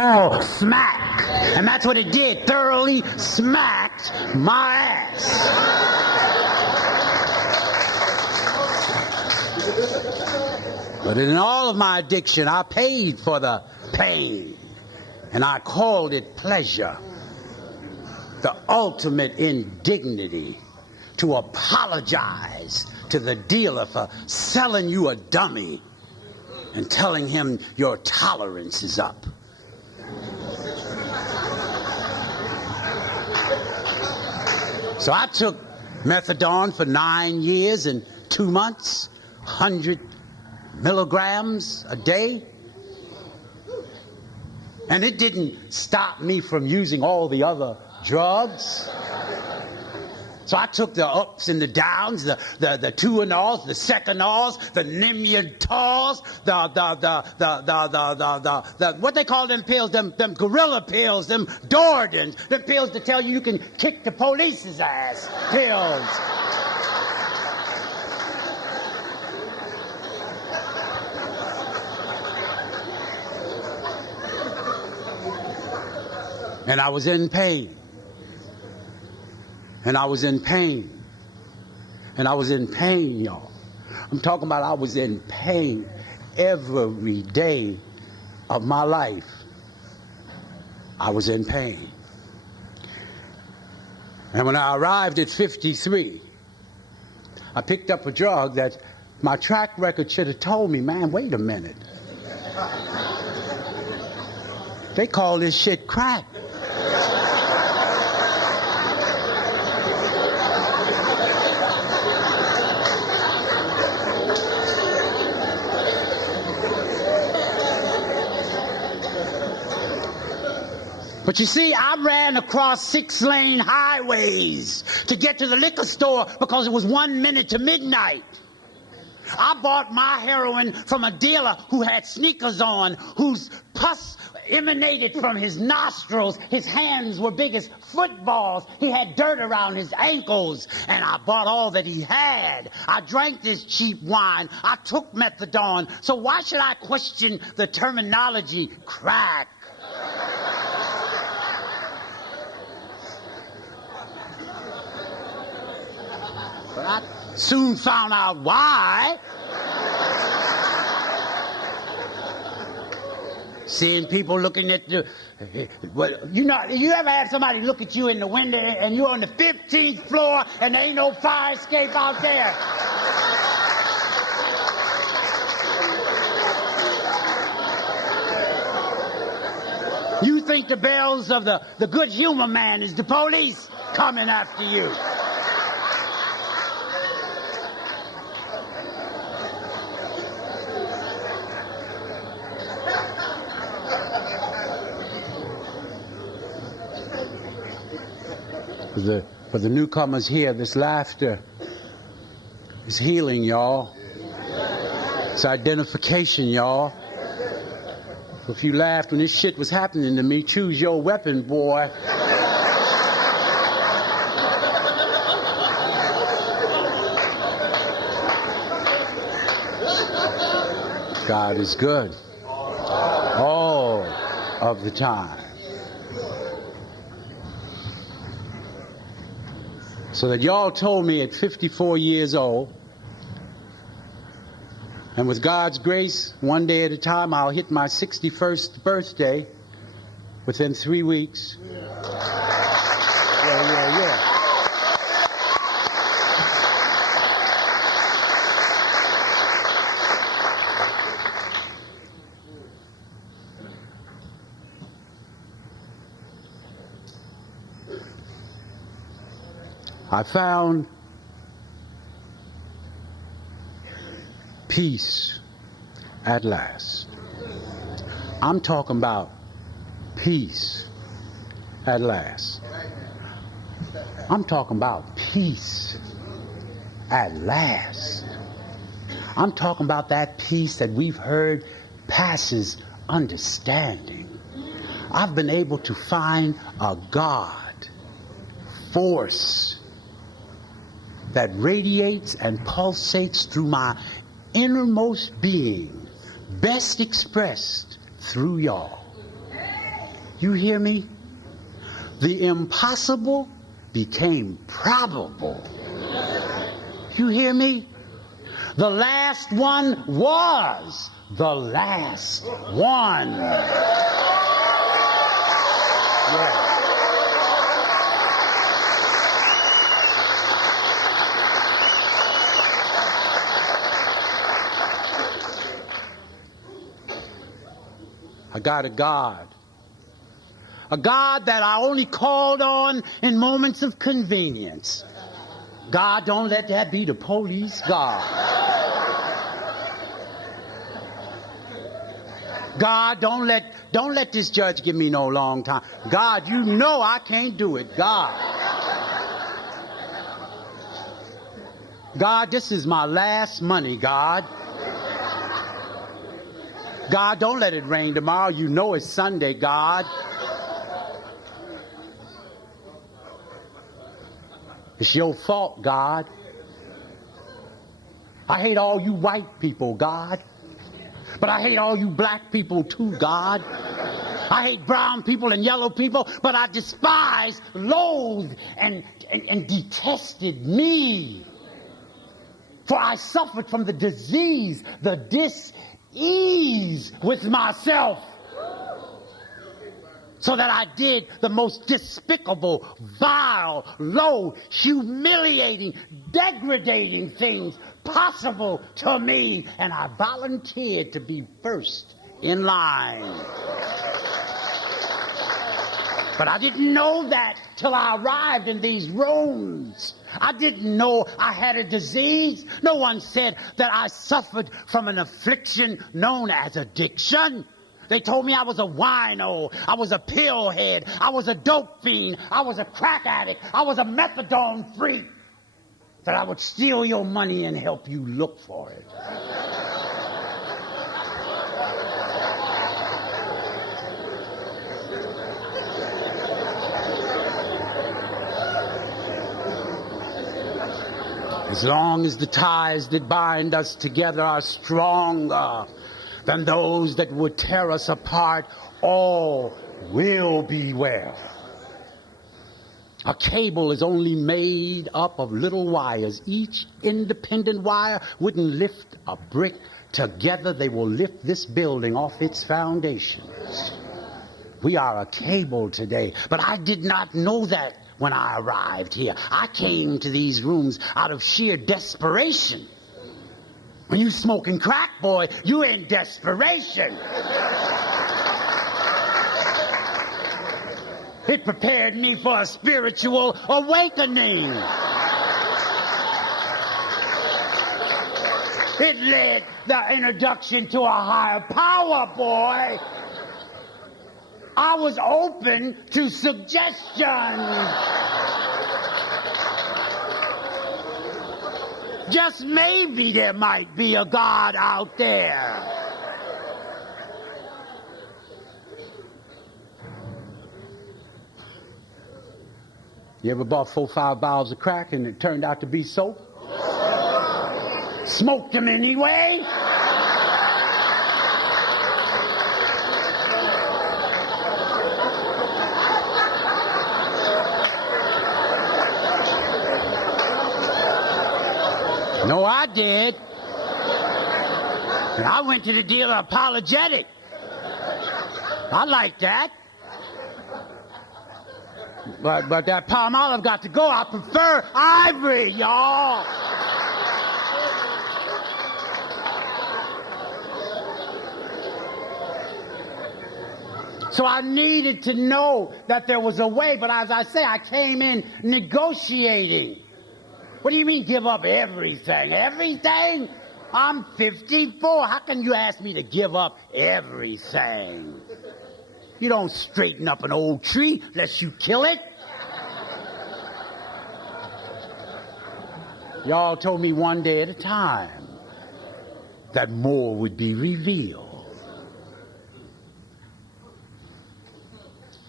call smack. And that's what it did, thoroughly smacked my ass. But in all of my addiction, I paid for the pain, and I called it pleasure. The ultimate indignity to apologize to the dealer for selling you a dummy and telling him your tolerance is up. So I took methadone for 9 years and 2 months, 100 milligrams a day. And it didn't stop me from using all the other drugs. So I took the ups and the downs, the Tuanols, the Seconols, the Nimultols, the what they call them pills, them gorilla pills, them Dordans, them pills that tell you can kick the police's ass pills. And I was in pain. And I was in pain. And I was in pain, y'all. I'm talking about I was in pain every day of my life. I was in pain. And when I arrived at 53, I picked up a drug that my track record should have told me, man, wait a minute. They call this shit crack. But you see, I ran across 6-lane highways to get to the liquor store because it was 1 minute to midnight. I bought my heroin from a dealer who had sneakers on, whose pus emanated from his nostrils. His hands were big as footballs. He had dirt around his ankles, and I bought all that he had. I drank this cheap wine. I took methadone. So why should I question the terminology crack? But I soon found out why. Seeing people looking at you, well, you ever had somebody look at you in the window and you're on the 15th floor and there ain't no fire escape out there? You think the bells of the good humor man is the police coming after you. For the newcomers here, this laughter is healing, y'all. It's identification, y'all. So if you laughed when this shit was happening to me, choose your weapon, boy. God is good all of the time. So that y'all told me at 54 years old, and with God's grace, one day at a time, I'll hit my 61st birthday within 3 weeks. Yeah. I found peace at last. I'm talking about peace at last. I'm talking about peace at last. I'm talking about that peace that we've heard passes understanding. I've been able to find a God force that radiates and pulsates through my innermost being, best expressed through y'all. You hear me? The impossible became probable. You hear me? The last one was the last one. Yeah. I got a God that I only called on in moments of convenience. God, don't let that be the police, God. God, don't let this judge give me no long time. God, you know I can't do it, God. God, this is my last money, God. God, don't let it rain tomorrow. You know it's Sunday, God. It's your fault, God. I hate all you white people, God. But I hate all you black people too, God. I hate brown people and yellow people, but I despise, loathe, and detested me. For I suffered from the disease, the dis-ease with myself. So that I did the most despicable, vile, low, humiliating, degrading things possible to me. And I volunteered to be first in line. But I didn't know that till I arrived in these rooms. I didn't know I had a disease. No one said that I suffered from an affliction known as addiction. They told me I was a wino, I was a pillhead, I was a dope fiend, I was a crack addict, I was a methadone freak. That I would steal your money and help you look for it. As long as the ties that bind us together are stronger than those that would tear us apart, all will be well. A cable is only made up of little wires. Each independent wire wouldn't lift a brick. Together they will lift this building off its foundations. We are a cable today, but I did not know that when I arrived here. I came to these rooms out of sheer desperation. When you smoking crack, boy, you in desperation. It prepared me for a spiritual awakening. It led the introduction to a higher power, boy. I was open to suggestion. Just maybe there might be a God out there. You ever bought 4 or 5 bottles of crack and it turned out to be soap? Smoked them anyway? No, I did. And I went to the dealer apologetic. I like that. But that Palm Olive got to go. I prefer Ivory, y'all. So I needed to know that there was a way. But as I say, I came in negotiating. What do you mean give up everything? Everything? I'm 54. How can you ask me to give up everything? You don't straighten up an old tree unless you kill it. Y'all told me one day at a time that more would be revealed.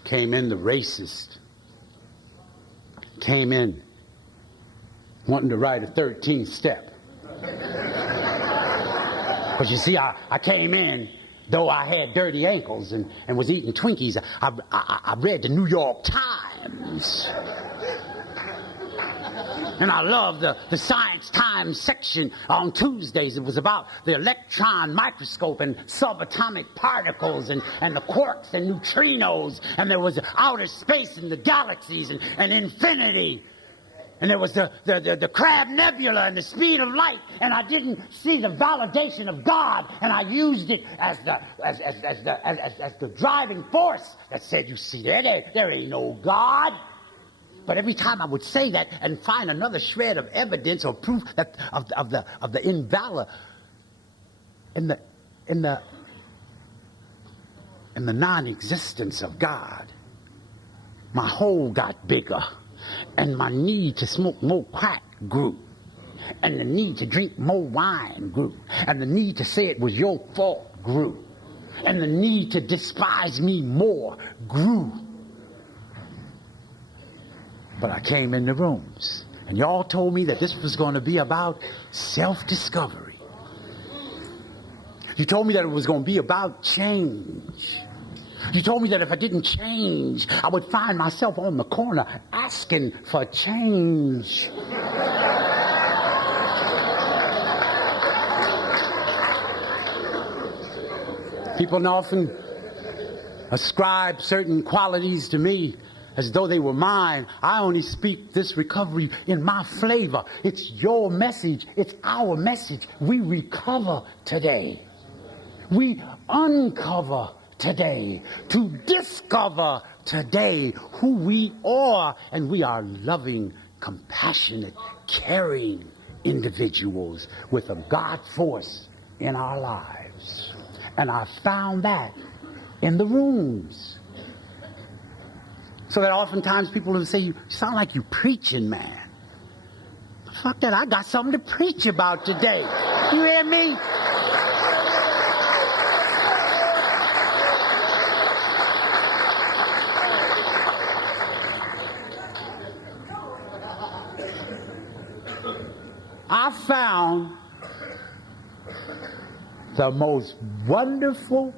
Came in the racist. Came in wanting to write a 13th step. But you see, I came in Though I had dirty ankles and was eating Twinkies, I read the New York Times. And I loved the Science Times section on Tuesdays. It was about the electron microscope and subatomic particles and the quarks and neutrinos. And there was outer space and the galaxies and infinity. And there was the Crab Nebula and the speed of light. And I didn't see the validation of God. And I used it as the driving force that said, you see, there ain't no God. But every time I would say that and find another shred of evidence or proof that of the invalid in the non-existence of God, my hole got bigger, and my need to smoke more crack grew, and the need to drink more wine grew, and the need to say it was your fault grew, and the need to despise me more grew. But I came in the rooms, and y'all told me that this was going to be about self-discovery. You told me that it was going to be about change. You told me that if I didn't change, I would find myself on the corner asking for change. People often ascribe certain qualities to me as though they were mine. I only speak this recovery in my flavor. It's your message. It's our message. We recover today. We uncover today to discover today who we are. And we are loving, compassionate, caring individuals with a God force in our lives. And I found that in the rooms. So that oftentimes people will say, you sound like you preaching, man. Fuck that, I got something to preach about today. You hear me? I found the most wonderful,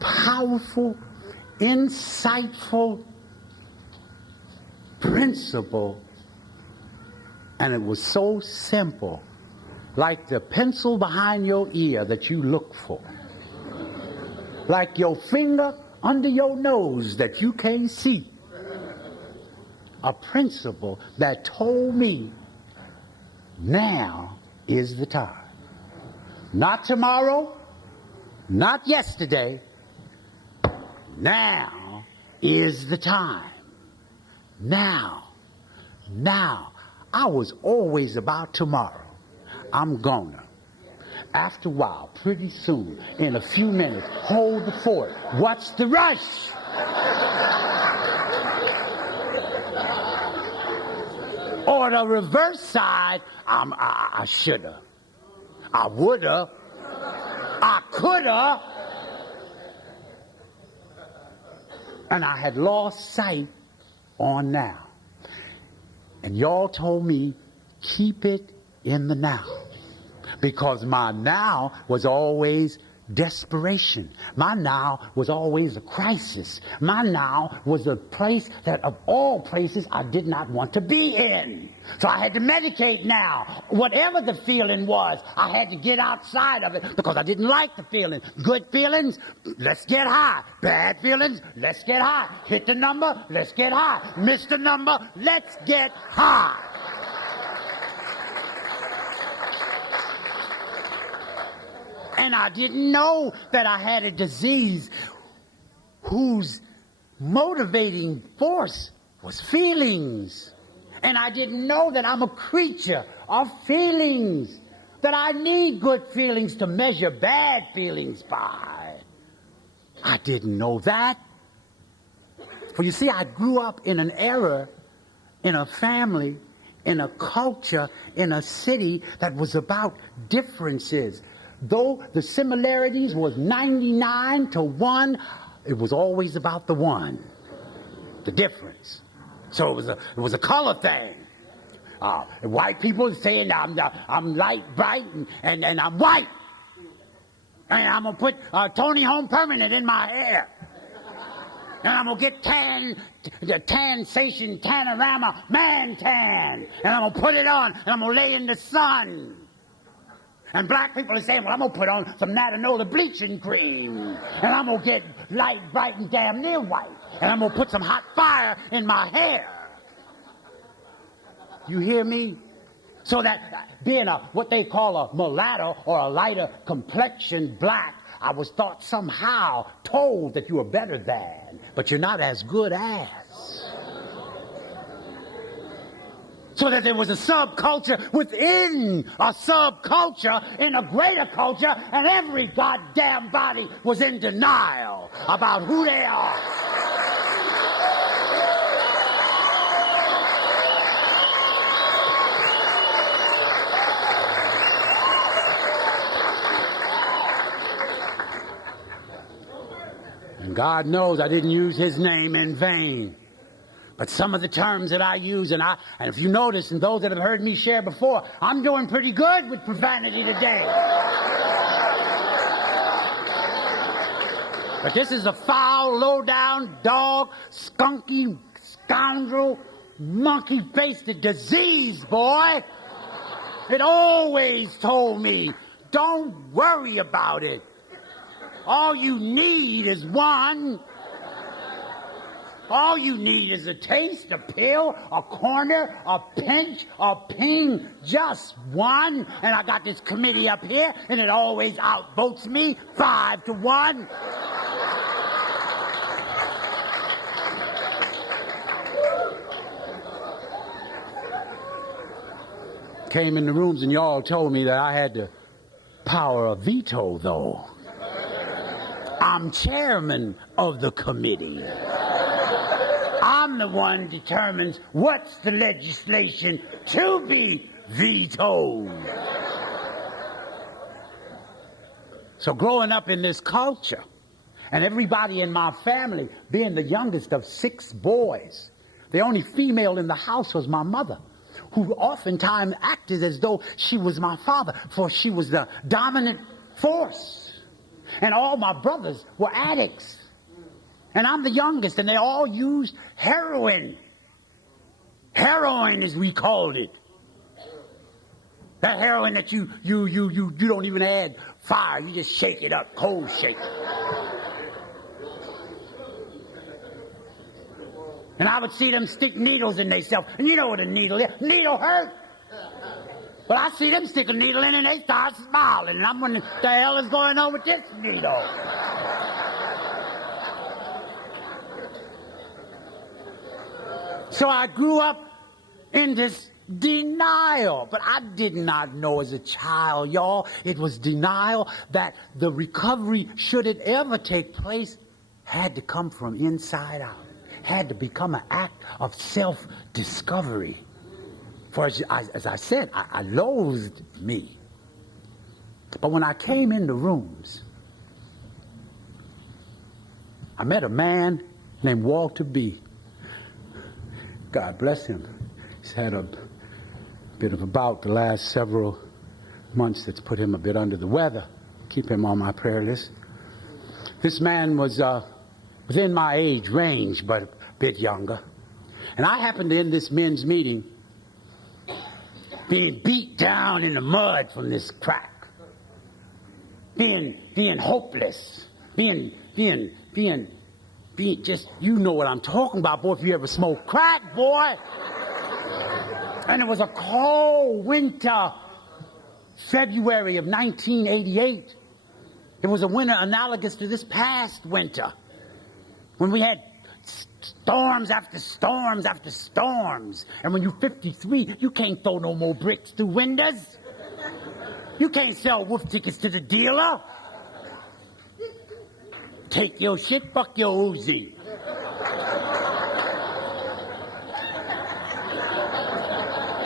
powerful, insightful principle, and it was so simple, like the pencil behind your ear that you look for, like your finger under your nose that you can't see. A principle that told me now is the time. Not tomorrow, not yesterday. Now is the time. Now. I was always about tomorrow. I'm gonna. After a while, pretty soon, in a few minutes, hold the fort. What's the rush? Or the reverse side, I shoulda, I woulda, I coulda, and I had lost sight on now. And y'all told me, keep it in the now. Because my now was always desperation. My now was always a crisis. My now was a place that of all places I did not want to be in. So I had to medicate now. Whatever the feeling was, I had to get outside of it because I didn't like the feeling. Good feelings, let's get high. Bad feelings, let's get high. Hit the number, let's get high. Miss the number, let's get high. And I didn't know that I had a disease whose motivating force was feelings. And I didn't know that I'm a creature of feelings, that I need good feelings to measure bad feelings by. I didn't know that. For you see, I grew up in an era, in a family, in a culture, in a city that was about differences. Though the similarities was 99 to 1, it was always about the one, the difference. So it was a color thing. White people saying I'm light, bright, and I'm white. And I'm going to put Tony Home Permanent in my hair. And I'm going to get the Tansation Tanorama Man Tan. And I'm going to put it on, and I'm going to lay in the sun. And black people are saying, well, I'm going to put on some Natanola bleaching cream. And I'm going to get light, bright, and damn near white. And I'm going to put some hot fire in my hair. You hear me? So that being what they call a mulatto or a lighter complexion black, I was thought somehow told that you were better than, but you're not as good as. So that there was a subculture within a subculture in a greater culture, and every goddamn body was in denial about who they are. And God knows I didn't use his name in vain. But some of the terms that I use, and if you notice, and those that have heard me share before, I'm doing pretty good with profanity today. But this is a foul, low-down, dog, skunky, scoundrel, monkey-faced disease, boy. It always told me, don't worry about it. All you need is one. All you need is a taste, a pill, a corner, a pinch, a ping, just one. And I got this committee up here, and it always outvotes me 5-1. Came in the rooms, and y'all told me that I had the power of veto, though. I'm chairman of the committee. I'm the one who determines what's the legislation to be vetoed. So growing up in this culture, and everybody in my family being the youngest of 6 boys, the only female in the house was my mother, who oftentimes acted as though she was my father, for she was the dominant force. And all my brothers were addicts. And I'm the youngest, and they all used heroin. Heroin, as we called it. That heroin that you don't even add fire. You just shake it up, cold shake. And I would see them stick needles in themselves. And you know what a needle is. Needle hurt. But I see them stick a needle in and they start smiling. And I'm wondering, what the hell is going on with this needle? So I grew up in this denial. But I did not know as a child, y'all, it was denial that the recovery, should it ever take place, had to come from inside out. Had to become an act of self-discovery. For as I said, I loathed me. But when I came in the rooms, I met a man named Walter B. God bless him. He's had a bit of a bout the last several months that's put him a bit under the weather. Keep him on my prayer list. This man was within my age range, but a bit younger. And I happened to end this men's meeting being beat down in the mud from this crack, being hopeless, being just, you know what I'm talking about, boy, if you ever smoke crack, boy. And it was a cold winter, February of 1988. It was a winter analogous to this past winter, when we had storms after storms after storms. And when you're 53, you can't throw no more bricks through windows. You can't sell wolf tickets to the dealer. Take your shit, fuck your Uzi.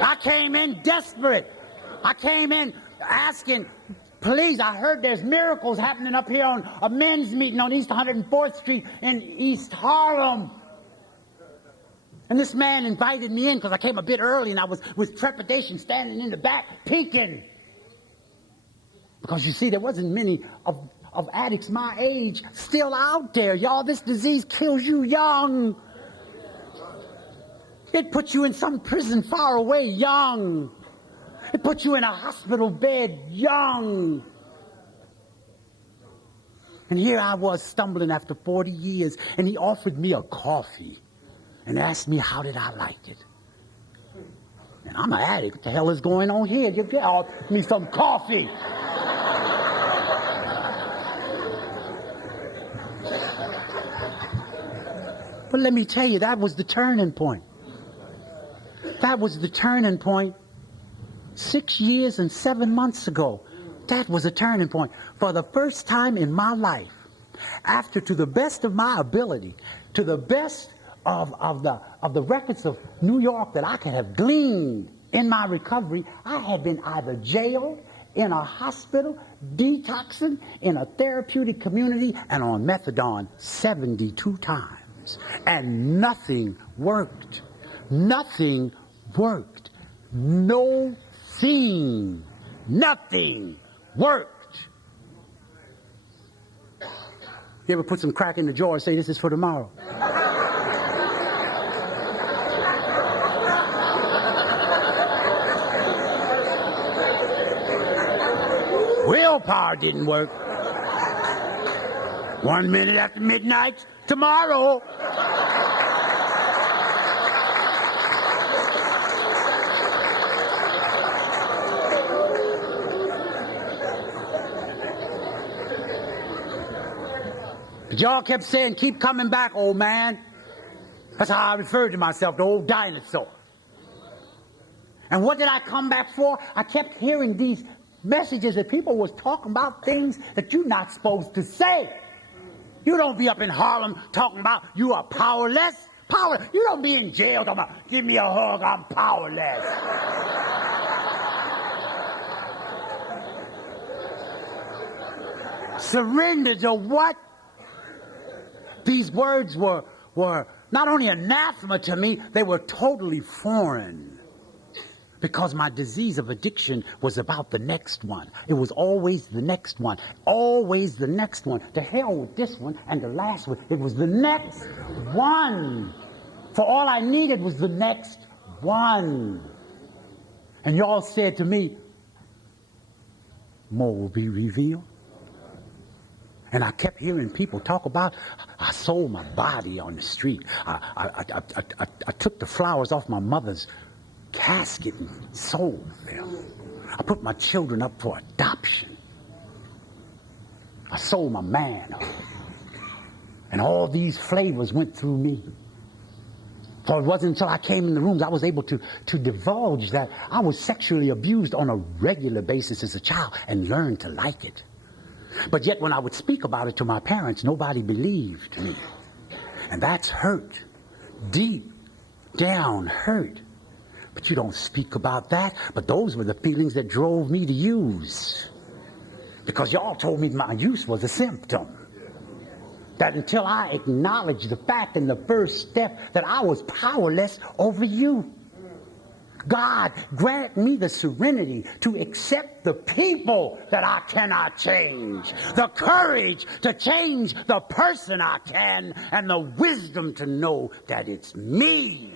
I came in desperate. I came in asking, please, I heard there's miracles happening up here on a men's meeting on East 104th Street in East Harlem. And this man invited me in because I came a bit early and I was with trepidation standing in the back peeking. Because you see, there wasn't many of addicts my age still out there. Y'all, this disease kills you young. It puts you in some prison far away young. It puts you in a hospital bed young. And here I was stumbling after 40 years, and he offered me a coffee and asked me how did I like it. And I'm an addict. What the hell is going on here? You get me some coffee. But let me tell you, that was the turning point. That was the turning point 6 years and 7 months ago. That was a turning point. For the first time in my life, after, to the best of my ability, to the best of the records of New York that I could have gleaned in my recovery, I had been either jailed, in a hospital, detoxing, in a therapeutic community, and on methadone 72 times. And nothing worked. Nothing worked. No thing. Nothing worked. You ever put some crack in the jar and say, this is for tomorrow? Willpower didn't work. 1 minute after midnight, tomorrow. But y'all kept saying, keep coming back, old man. That's how I referred to myself, the old dinosaur. And what did I come back for? I kept hearing these messages that people was talking about things that you're not supposed to say. You don't be up in Harlem talking about you are powerless. You don't be in jail talking about, give me a hug, I'm powerless. Surrender to what? These words were not only anathema to me, they were totally foreign. Because my disease of addiction was about the next one. It was always the next one. Always the next one. To hell with this one and the last one. It was the next one. For all I needed was the next one. And y'all said to me, more will be revealed. And I kept hearing people talk about, I sold my body on the street. I took the flowers off my mother's casket and sold them. I put my children up for adoption. I sold my man up. And all these flavors went through me. For it wasn't until I came in the rooms I was able to divulge that I was sexually abused on a regular basis as a child and learned to like it. But yet when I would speak about it to my parents, nobody believed me. And that's hurt. Deep down hurt. But you don't speak about that. But those were the feelings that drove me to use. Because y'all told me my use was a symptom. That until I acknowledged the fact in the first step that I was powerless over you. God, grant me the serenity to accept the people that I cannot change, the courage to change the person I can, and the wisdom to know that it's me.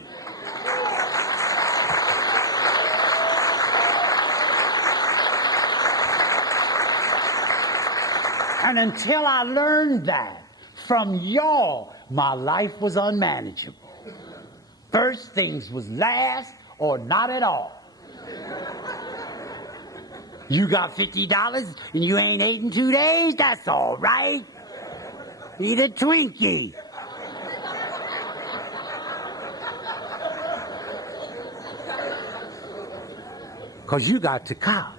And until I learned that from y'all, my life was unmanageable. First things was last, or not at all. You got $50 and you ain't ate in 2 days? That's all right. Eat a Twinkie. Because you got to cop.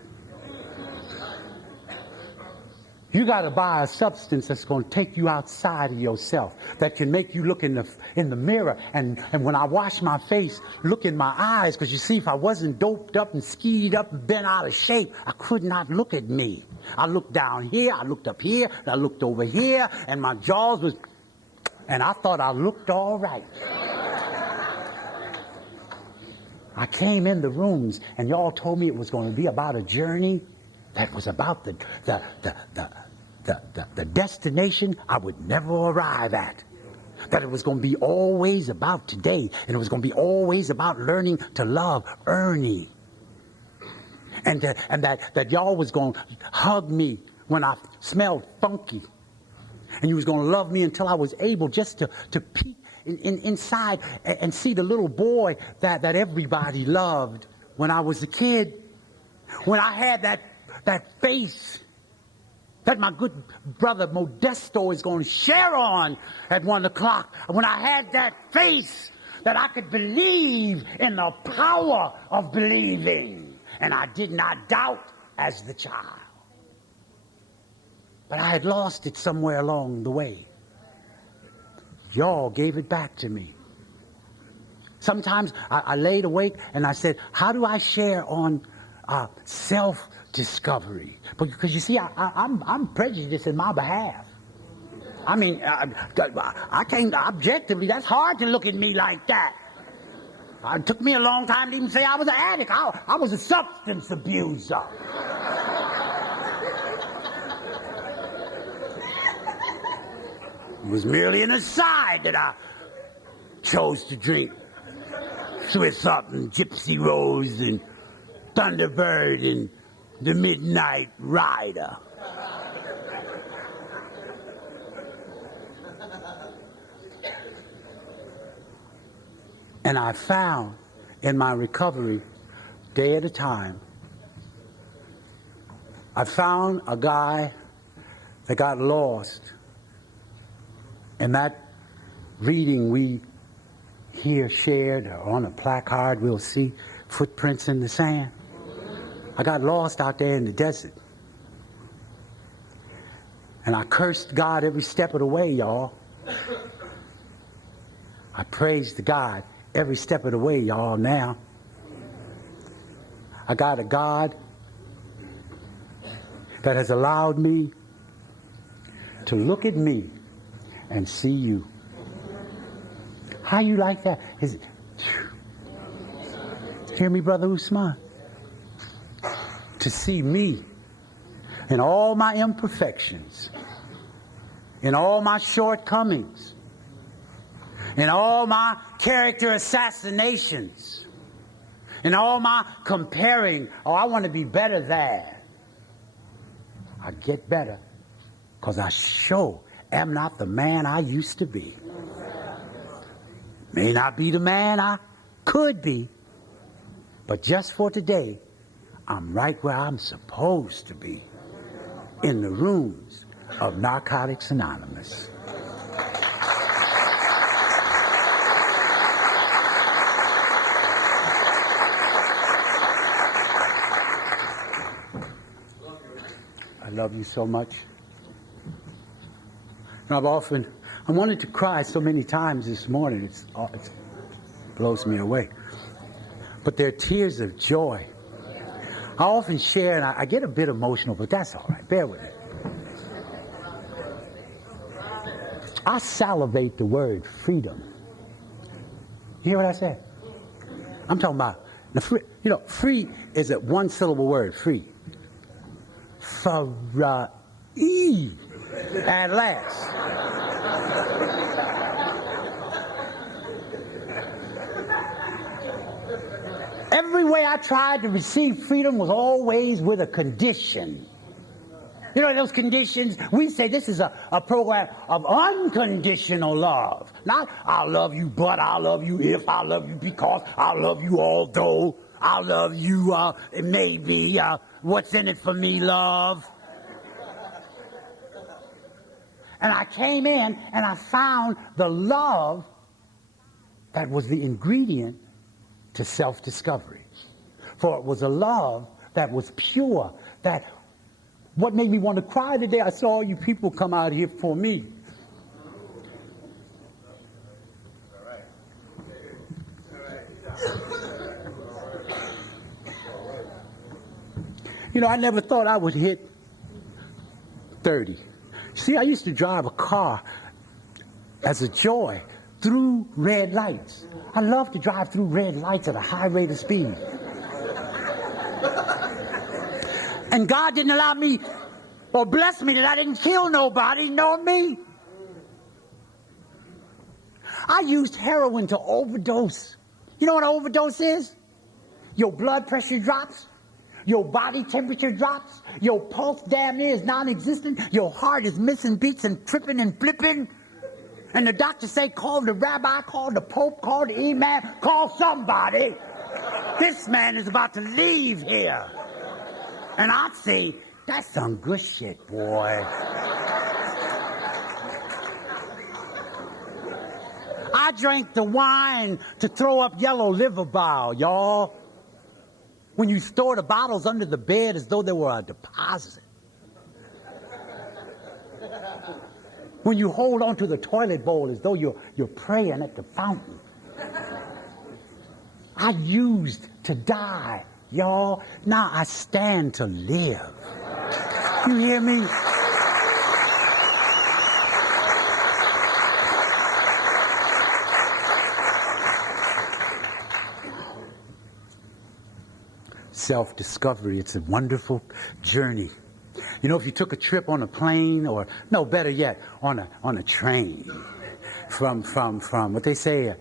You got to buy a substance that's going to take you outside of yourself, that can make you look in the mirror, and when I wash my face, look in my eyes, because you see, if I wasn't doped up and skied up and bent out of shape, I could not look at me. I looked down here, I looked up here, and I looked over here, and my jaws was, and I thought I looked all right. I came in the rooms, and y'all told me it was going to be about a journey. that was about the destination I would never arrive at. That it was going to be always about today, and it was going to be always about learning to love Ernie. And that y'all was going to hug me when I smelled funky. And you was going to love me until I was able just to peek inside and see the little boy that everybody loved when I was a kid. When I had that face that my good brother Modesto is going to share on at 1 o'clock. When I had that face that I could believe in the power of believing. And I did not doubt as the child. But I had lost it somewhere along the way. Y'all gave it back to me. Sometimes I laid awake and I said, how do I share on self-discovery? Because you see, I'm prejudiced in my behalf. I mean, I can't objectively, that's hard to look at me like that. It took me a long time to even say I was an addict. I was a substance abuser. It was merely an aside that I chose to drink Swiss Up and Gypsy Rose and Thunderbird and the Midnight Rider. And I found in my recovery, day at a time, I found a guy that got lost. And that reading we hear shared on a placard, we'll see footprints in the sand. I got lost out there in the desert. And I cursed God every step of the way, y'all. I praised God every step of the way, y'all, now. I got a God that has allowed me to look at me and see you. How you like that? Hear me, Brother Usman? To see me in all my imperfections, in all my shortcomings, in all my character assassinations, in all my comparing, oh, I want to be better than. I get better because I sure am not the man I used to be. May not be the man I could be, but just for today, I'm right where I'm supposed to be, in the rooms of Narcotics Anonymous. I love you so much. And I wanted to cry so many times this morning, it blows me away. But they're tears of joy. I often share, and I get a bit emotional, but that's all right. Bear with me. I salivate the word freedom. You hear what I said? I'm talking about, free is a one-syllable word, free. Fra-e, at last. Every way I tried to receive freedom was always with a condition. You know those conditions? We say this is a program of unconditional love. Not I'll love you, but I'll love you if, I'll love you because, I'll love you although, I'll love you maybe, what's in it for me, love? And I came in and I found the love that was the ingredient to self-discovery. For it was a love that was pure, that what made me want to cry today, I saw you people come out here for me. You know, I never thought I would hit 30. See, I used to drive a car as a joy through red lights. I love to drive through red lights at a high rate of speed. And God didn't allow me or bless me that I didn't kill nobody, nor me. I used heroin to overdose. You know what an overdose is? Your blood pressure drops. Your body temperature drops. Your pulse damn near is non-existent. Your heart is missing beats and tripping and flipping. And the doctor say, call the rabbi, call the pope, call the imam, call somebody. This man is about to leave here. And I'd say, that's some good shit, boy. I drank the wine to throw up yellow liver bile, y'all. When you store the bottles under the bed as though they were a deposit. When you hold onto the toilet bowl as though you're praying at the fountain. I used to die, y'all. Now I stand to live. You hear me? Self-discovery, it's a wonderful journey. You know, if you took a trip on a plane, or no, better yet, on a train, from what they say,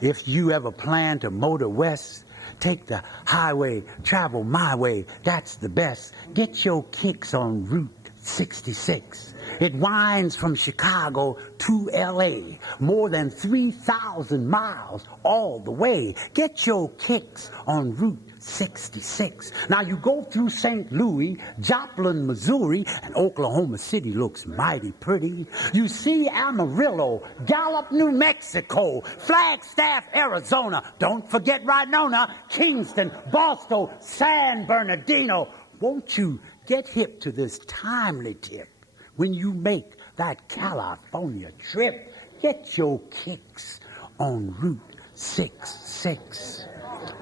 if you ever plan to motor west, take the highway, travel my way, that's the best. Get your kicks on Route 66. It winds from Chicago to L.A., more than 3,000 miles all the way. Get your kicks on Route 66. Now you go through St. Louis, Joplin, Missouri, and Oklahoma City looks mighty pretty. You see Amarillo, Gallup, New Mexico, Flagstaff, Arizona. Don't forget Winona, Kingston, Boston, San Bernardino. Won't you get hip to this timely tip? When you make that California trip, get your kicks on Route 66.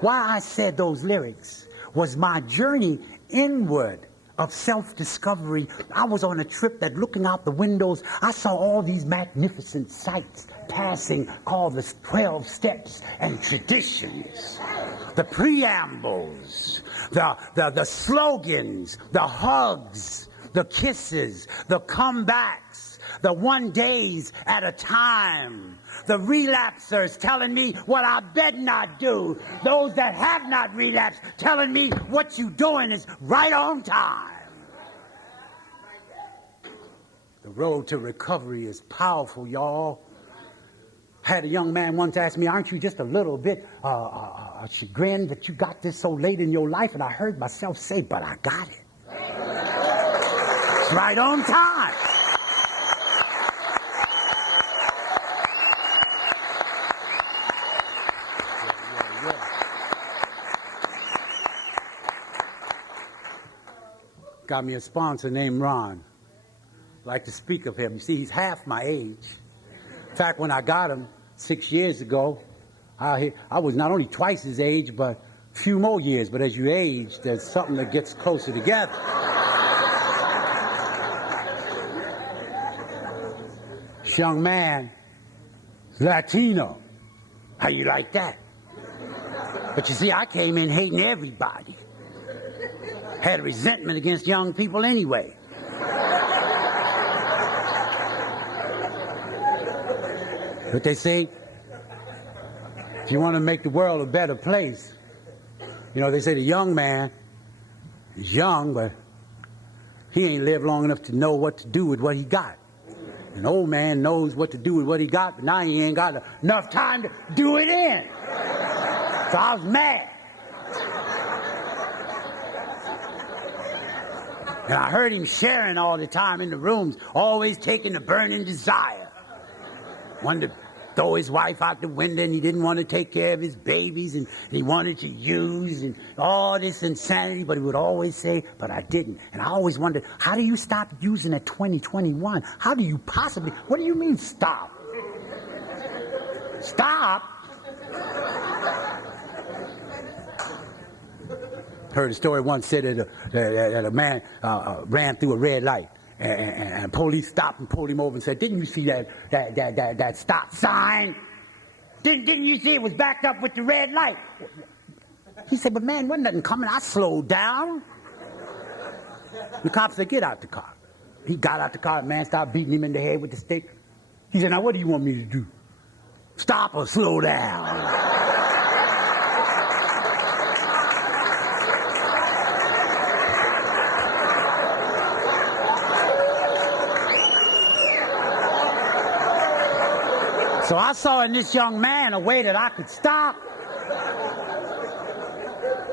Why I said those lyrics was my journey inward of self-discovery. I was on a trip that, looking out the windows, I saw all these magnificent sights passing called the 12 steps and traditions. The preambles, the slogans, the hugs, the kisses, the comebacks, the one days at a time, the relapsers telling me what I better not do, those that have not relapsed telling me what you doing is right on time. The road to recovery is powerful, y'all. Had a young man once ask me, aren't you just a little bit chagrined that you got this so late in your life? And I heard myself say, but I got it. It's right on time. Got me a sponsor named Ron. I'd like to speak of him. You see, he's half my age. In fact, when I got him 6 years ago, I was not only twice his age, but a few more years. But as you age, there's something that gets closer together. This young man is Latino. How you like that? But you see, I came in hating everybody. Had a resentment against young people anyway. But they say, if you want to make the world a better place, you know, they say the young man is young, but he ain't lived long enough to know what to do with what he got. An old man knows what to do with what he got, but now he ain't got enough time to do it in. So I was mad. And I heard him sharing all the time in the rooms, always taking the burning desire. Wanted to throw his wife out the window, and he didn't want to take care of his babies, and he wanted to use, and all this insanity, but he would always say, but I didn't. And I always wondered, how do you stop using at 2021? How do you possibly, what do you mean stop? Stop? Heard a story once said that a man ran through a red light, and police stopped and pulled him over and said, "Didn't you see that stop sign? Didn't you see it was backed up with the red light?" He said, "But man, wasn't nothing coming. I slowed down." The cop said, get out the car. He got out the car, the man started beating him in the head with the stick. He said, now what do you want me to do? Stop or slow down? So I saw in this young man a way that I could stop.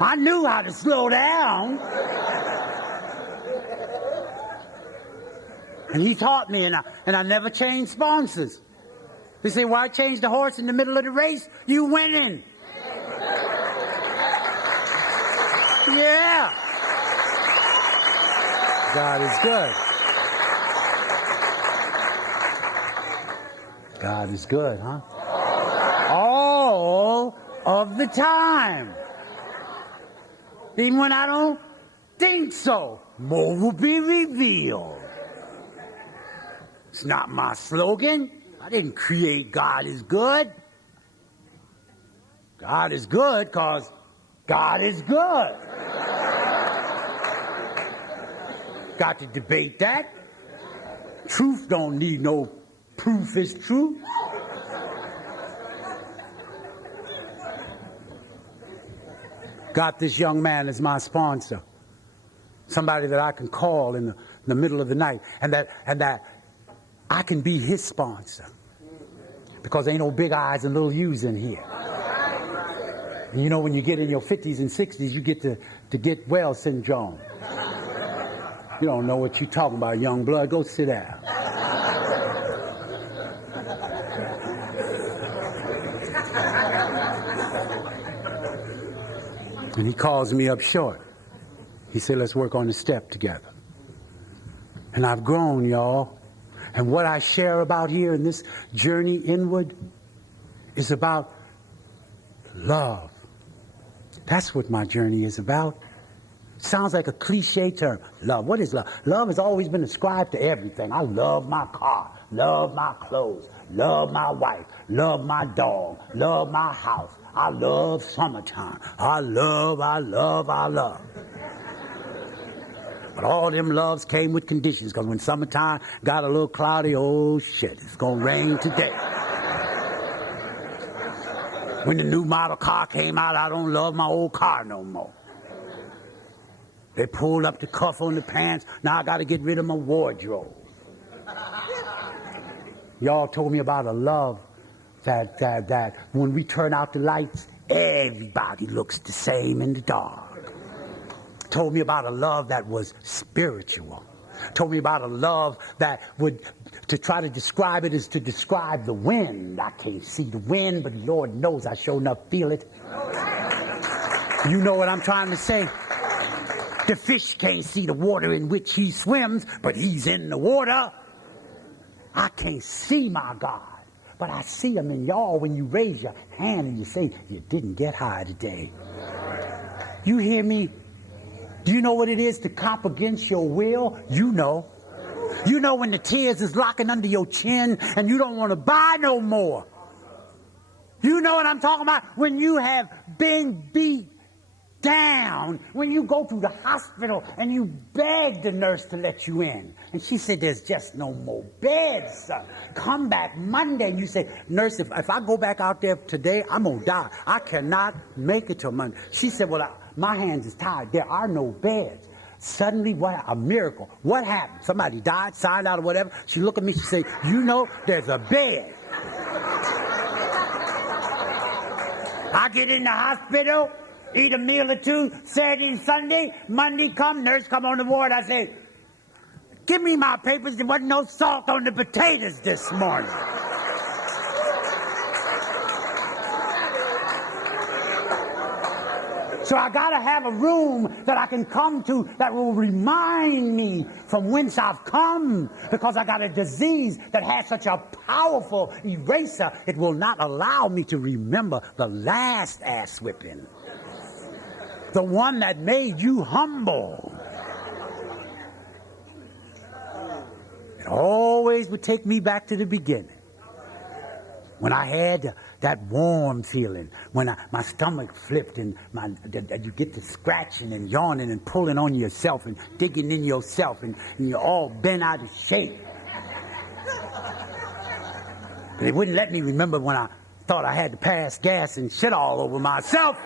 I knew how to slow down. And he taught me, and I never changed sponsors. They say, why change the horse in the middle of the race? You winning. Yeah. God is good. God is good, huh? All of the time. Even when I don't think so, more will be revealed. It's not my slogan. I didn't create God is good. God is good because God is good. Got to debate that. Truth don't need no proof is true. Got this young man as my sponsor. Somebody that I can call in the middle of the night. And that I can be his sponsor. Because ain't no big eyes and little U's in here. And you know, when you get in your 50s and 60s, you get to get well syndrome. You don't know what you're talking about, young blood. Go sit down. And he calls me up short. He said, let's work on the step together. And I've grown, y'all. And what I share about here in this journey inward is about love. That's what my journey is about. Sounds like a cliche term. Love. What is love? Love has always been ascribed to everything. I love my car, love my clothes, love my wife, love my dog, love my house. I love summertime. I love. But all them loves came with conditions, because when summertime got a little cloudy, oh shit, it's gonna rain today. When the new model car came out, I don't love my old car no more. They pulled up the cuff on the pants, now I gotta get rid of my wardrobe. Y'all told me about a love that when we turn out the lights, everybody looks the same in the dark. Told me about a love that was spiritual. Told me about a love that would, to try to describe it is to describe the wind. I can't see the wind, but Lord knows I sure enough feel it. You know what I'm trying to say? The fish can't see the water in which he swims, but he's in the water. I can't see my God, but I see him in y'all when you raise your hand and you say, you didn't get high today. You hear me? Do you know what it is to cop against your will? You know. You know when the tears is locking under your chin and you don't want to buy no more. You know what I'm talking about? When you have been beat down, when you go to the hospital and you beg the nurse to let you in. And she said, there's just no more beds, son. Come back Monday. And you say, nurse, if I go back out there today, I'm going to die. I cannot make it till Monday. She said, well, my hands is tied. There are no beds. Suddenly, what a miracle. What happened? Somebody died, signed out or whatever. She looked at me, she said, you know, there's a bed. I get in the hospital, eat a meal or two, Saturday and Sunday. Monday come, nurse come on the ward. I say, give me my papers. There wasn't no salt on the potatoes this morning. So I got to have a room that I can come to that will remind me from whence I've come, because I got a disease that has such a powerful eraser, it will not allow me to remember the last ass whipping. The one that made you humble. It always would take me back to the beginning. when I had that warm feeling, when my stomach flipped and you get to scratching and yawning and pulling on yourself and digging in yourself and you're all bent out of shape. But it wouldn't let me remember when I thought I had to pass gas and shit all over myself.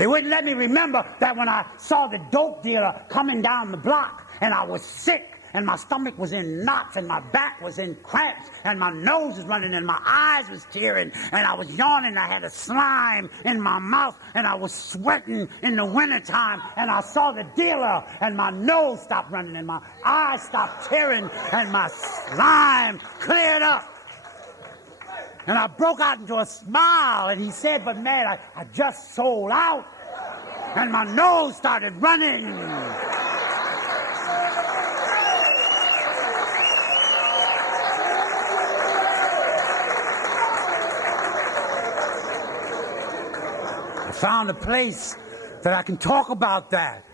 It wouldn't let me remember that when I saw the dope dealer coming down the block and I was sick and my stomach was in knots and my back was in cramps and my nose was running and my eyes was tearing and I was yawning. I had a slime in my mouth and I was sweating in the wintertime and I saw the dealer and my nose stopped running and my eyes stopped tearing and my slime cleared up. And I broke out into a smile and he said, but man, I just sold out and my nose started running. I found a place that I can talk about that.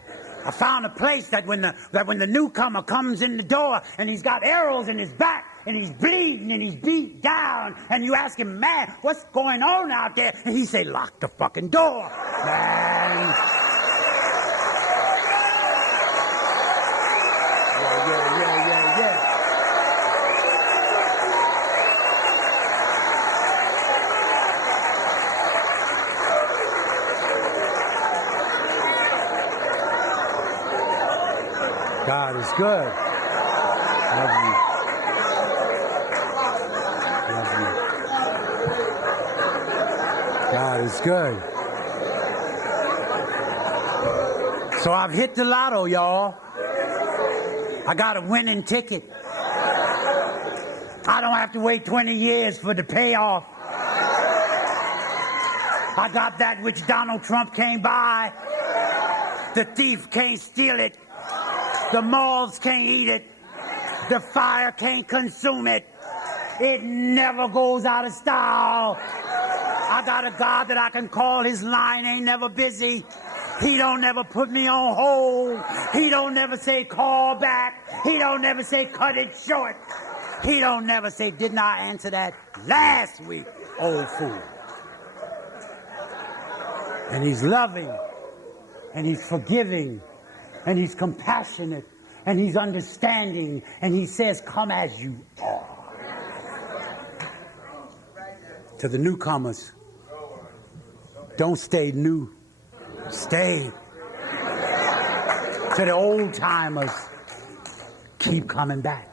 I found a place that when the newcomer comes in the door and he's got arrows in his back and he's bleeding and he's beat down and you ask him, man, what's going on out there? And he say, lock the fucking door, man. Yeah. God is good. Love you. Love you. God is good. So I've hit the lotto, y'all. I got a winning ticket. I don't have to wait 20 years for the payoff. I got that which Donald Trump can't buy. The thief can't steal it. The moths can't eat it. The fire can't consume it. It never goes out of style. I got a God that I can call. His line ain't never busy. He don't never put me on hold. He don't never say call back. He don't never say cut it short. He don't never say didn't I answer that last week, old fool. And he's loving. And he's forgiving. And he's compassionate, and he's understanding, and he says, come as you are. To the newcomers, don't stay new, stay. To the old timers, keep coming back.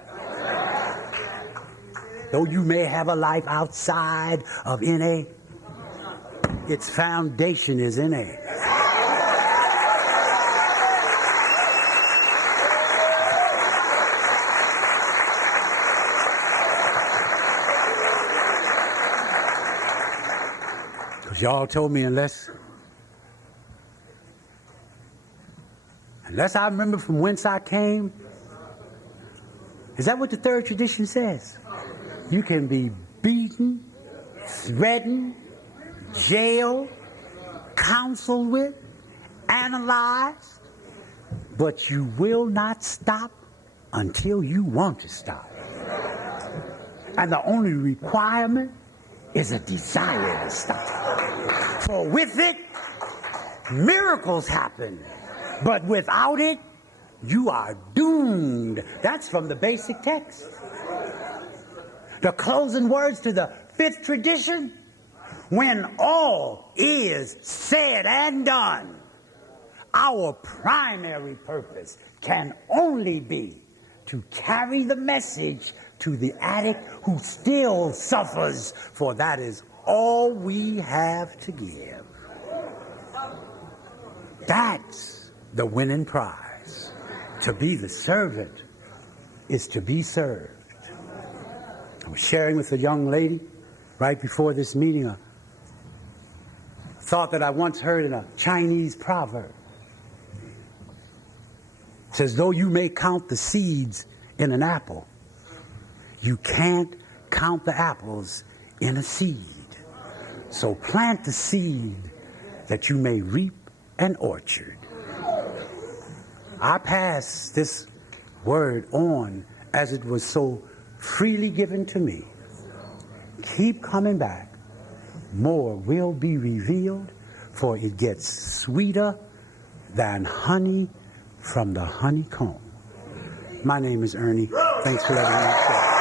Though you may have a life outside of NA, its foundation is NA. Y'all told me unless I remember from whence I came, is that what the third tradition says? You can be beaten, threatened, jailed, counseled with, analyzed, but you will not stop until you want to stop. And the only requirement is a desire to stop. For with it, miracles happen. But without it, you are doomed. That's from the basic text. The closing words to the fifth tradition, when all is said and done, our primary purpose can only be to carry the message to the addict who still suffers, for that is all we have to give. That's the winning prize. To be the servant is to be served. I was sharing with a young lady right before this meeting a thought that I once heard in a Chinese proverb. It says, though you may count the seeds in an apple, you can't count the apples in a seed. So plant the seed that you may reap an orchard. I pass this word on as it was so freely given to me. keep coming back. More will be revealed, for it gets sweeter than honey from the honeycomb. My name is Ernie. Thanks for letting me say.